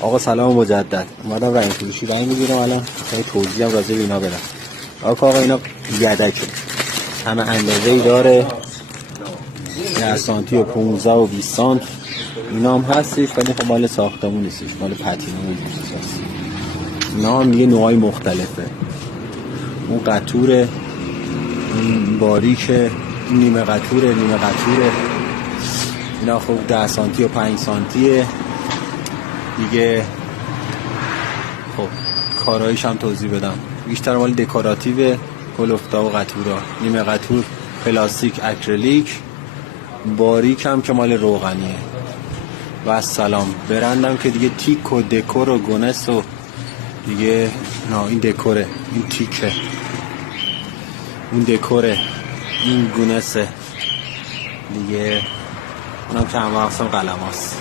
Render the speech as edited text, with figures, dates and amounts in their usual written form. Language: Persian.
آقا سلام مجدد. اومدم رنگ فروشی رنگ میگیرم الان خیلی توضیح هم راجع به اینا بدم. آقا اینا یدکه، همه اندازه ای داره، 10 سانتی و 15 و 20 سانت اینا هم هستش، ولی خب مال ساختمون نیستش، مال پتینه هست. اینا هم دیگه نوعای مختلفه، اون قطوره، این باریکه، این نیمه قطوره، اینا خب 10 سانتی و 5 سانتیه دیگه. خب کارایش هم توضیح بدم، بیشتر مال دکوراتیو، کلفتا و قطورا، نیمه قطور پلاستیک اکریلیک، باریک هم که مال روغنیه. و سلام برندم که دیگه تیک و دکور و گونس و دیگه نه، این دکوره، این تیکه، این دکوره، این گونسه دیگه، اونم که همه اصلا قلم هست.